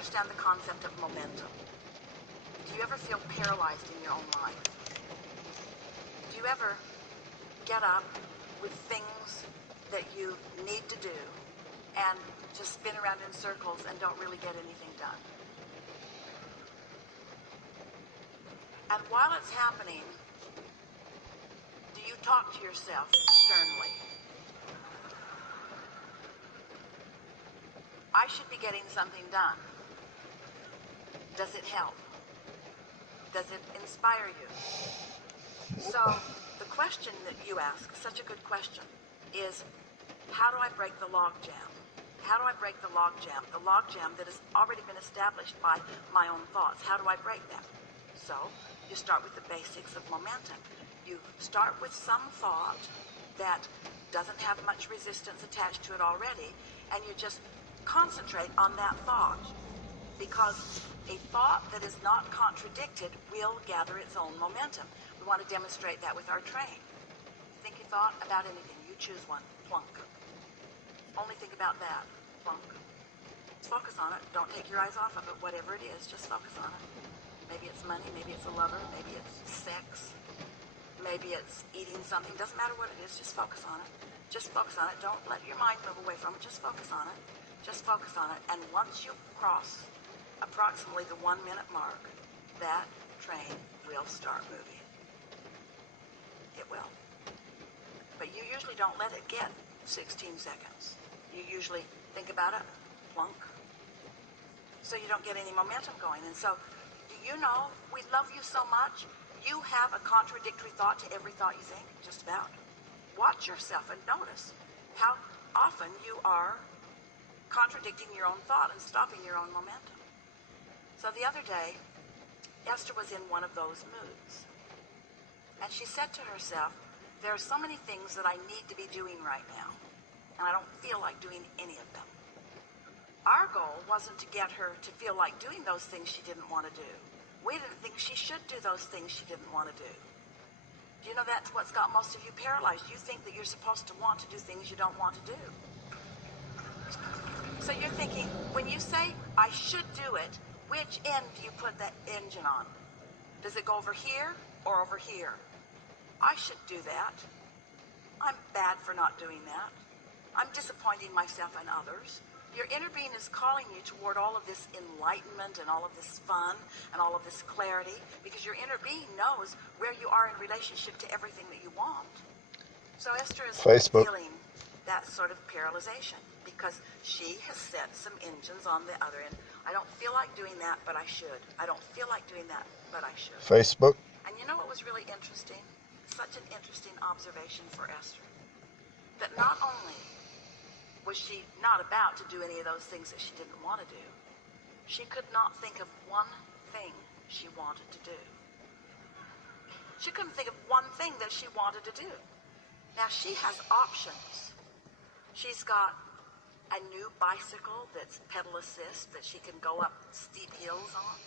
understand the concept of momentum? Do you ever feel paralyzed in your own life? Do you ever get up with things that you need to do and just spin around in circles and don't really get anything done? And while it's happening, do you talk to yourself sternly? I should be getting something done. Does it help? Does it inspire you? So the question that you ask, such a good question, is how do I break the log jam? How do I break the log jam? The log jam that has already been established by my own thoughts. How do I break that? So you start with the basics of momentum. You start with some thought that doesn't have much resistance attached to it already, and you just concentrate on that thought, because a thought that is not contradicted will gather its own momentum. We want to demonstrate that with our train. Think your thought about anything. You choose one. Plunk. Only think about that. Plunk. Focus on it. Don't take your eyes off of it. Whatever it is, just focus on it. Maybe it's money. Maybe it's a lover. Maybe it's sex. Maybe it's eating something. Doesn't matter what it is. Just focus on it. Just focus on it. Don't let your mind move away from it. Just focus on it. Just focus on it. And once you cross approximately the 1 minute mark, that train will start moving. It will. But you usually don't let it get 16 seconds. You usually think about it, plunk. So you don't get any momentum going. And so, do you know, we love you so much, you have a contradictory thought to every thought you think, just about. Watch yourself and notice how often you are contradicting your own thought and stopping your own momentum. So the other day, Esther was in one of those moods. And she said to herself, there are so many things that I need to be doing right now, and I don't feel like doing any of them. Our goal wasn't to get her to feel like doing those things she didn't want to do. We didn't think she should do those things she didn't want to do. Do you know that's what's got most of you paralyzed? You think that you're supposed to want to do things you don't want to do. So you're thinking, when you say, I should do it, which end do you put that engine on? Does it go over here or over here? I should do that. I'm bad for not doing that. I'm disappointing myself and others. Your inner being is calling you toward all of this enlightenment and all of this fun and all of this clarity, because your inner being knows where you are in relationship to everything that you want. So Esther is feeling that sort of paralyzation because she has set some engines on the other end. I don't feel like doing that, but I should. I don't feel like doing that, but I should. Facebook. And you know what was really interesting? Such an interesting observation for Esther. That not only was she not about to do any of those things that she didn't want to do, she could not think of one thing she wanted to do. She couldn't think of one thing that she wanted to do. Now she has options. She's got a new bicycle that's pedal assist that she can go up steep hills on.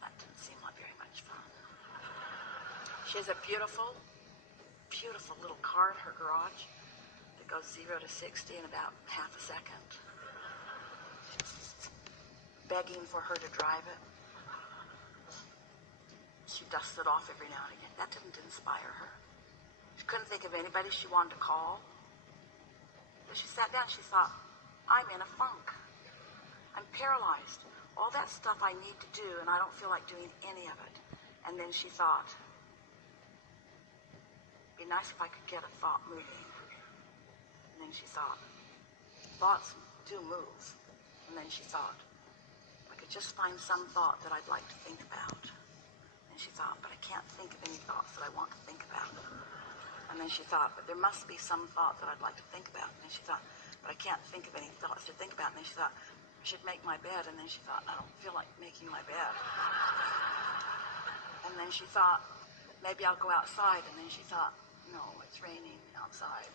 That didn't seem like very much fun. She has a beautiful, beautiful little car in her garage that goes 0 to 60 in about half a second. Begging for her to drive it. She dusts it off every now and again. That didn't inspire her. She couldn't think of anybody she wanted to call. But she sat down and she thought, I'm in a funk. I'm paralyzed. All that stuff I need to do, and I don't feel like doing any of it. And then she thought, it'd be nice if I could get a thought moving. And then she thought, thoughts do move. And then she thought, I could just find some thought that I'd like to think about. And she thought, but I can't think of any thoughts that I want to think about. And then she thought, but there must be some thought that I'd like to think about. And then she thought, but I can't think of any thoughts to think about. And then she thought, I should make my bed. And then she thought, I don't feel like making my bed. And then she thought, maybe I'll go outside. And then she thought, no, it's raining outside.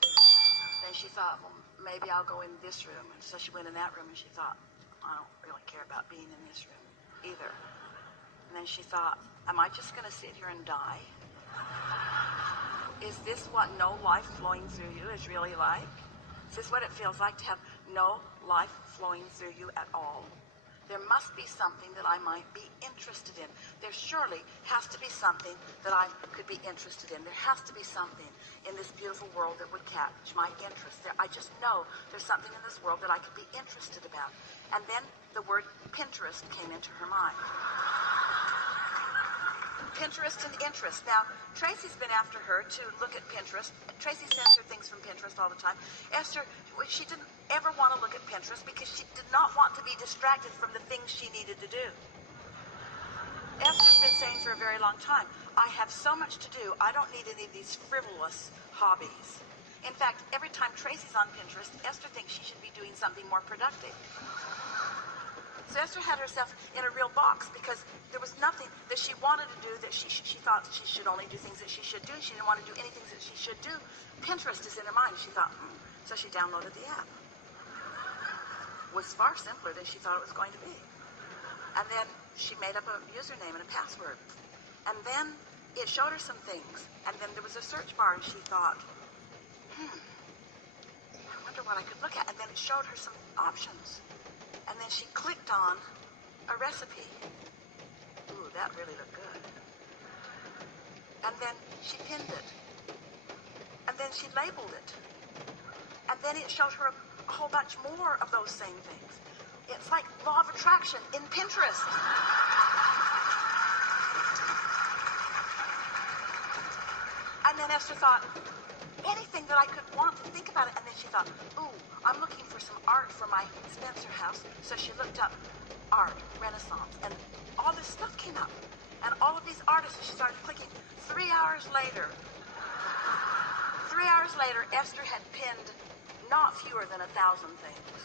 Then she thought, well, maybe I'll go in this room. And so she went in that room and she thought, I don't really care about being in this room either. And then she thought, am I just going to sit here and die? Is this what no life flowing through you is really like? Is this what it feels like to have no life flowing through you at all. There must be something that I might be interested in. There surely has to be something that I could be interested in. There has to be something in this beautiful world that would catch my interest. I just know there's something in this world that I could be interested about. And then the word Pinterest came into her mind. Pinterest and interest. Now, Tracy's been after her to look at Pinterest. Tracy sends her things from Pinterest all the time. Esther, she didn't ever want to look at Pinterest because she did not want to be distracted from the things she needed to do. Esther's been saying for a very long time, I have so much to do, I don't need any of these frivolous hobbies. In fact, every time Tracy's on Pinterest, Esther thinks she should be doing something more productive. So Esther had herself in a real box because there was nothing that she wanted to do that she thought she should only do things that she should do. She didn't want to do anything that she should do. Pinterest is in her mind. She thought, So she downloaded the app. It was far simpler than she thought it was going to be. And then she made up a username and a password. And then it showed her some things. And then there was a search bar and she thought, I wonder what I could look at. And then it showed her some options. And then she clicked on a recipe. Ooh, that really looked good. And then she pinned it. And then she labeled it. And then it showed her a whole bunch more of those same things. It's like law of attraction in Pinterest. And then Esther thought, anything that I could want to think about it. And then she thought, ooh, I'm looking for some art for my Spencer house. So she looked up art, Renaissance, and all this stuff came up. And all of these artists, she started clicking. 3 hours later, Esther had pinned not fewer than 1,000 things.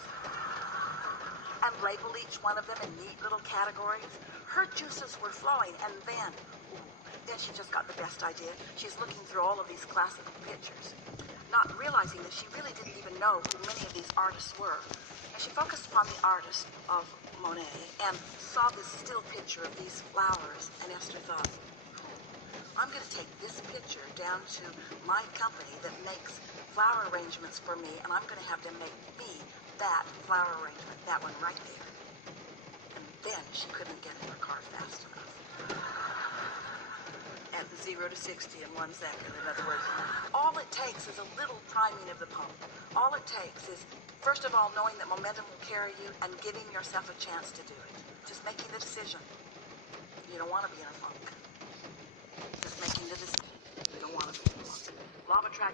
And labeled each one of them in neat little categories. Her juices were flowing, and then she just got the best idea. She's looking through all of these classical pictures, not realizing that she really didn't even know who many of these artists were. And she focused upon the artist of Monet and saw this still picture of these flowers, and Esther thought, I'm going to take this picture down to my company that makes flower arrangements for me, and I'm going to have them make me that flower arrangement, that one right there. And then she couldn't get in her car fast enough. At 0 to 60 in 1 second. In other words, all it takes is a little priming of the pump. All it takes is, first of all, knowing that momentum will carry you and giving yourself a chance to do it. Just making the decision. You don't want to be in a funk. Just making the decision. You don't want to be in a funk. Law of attraction.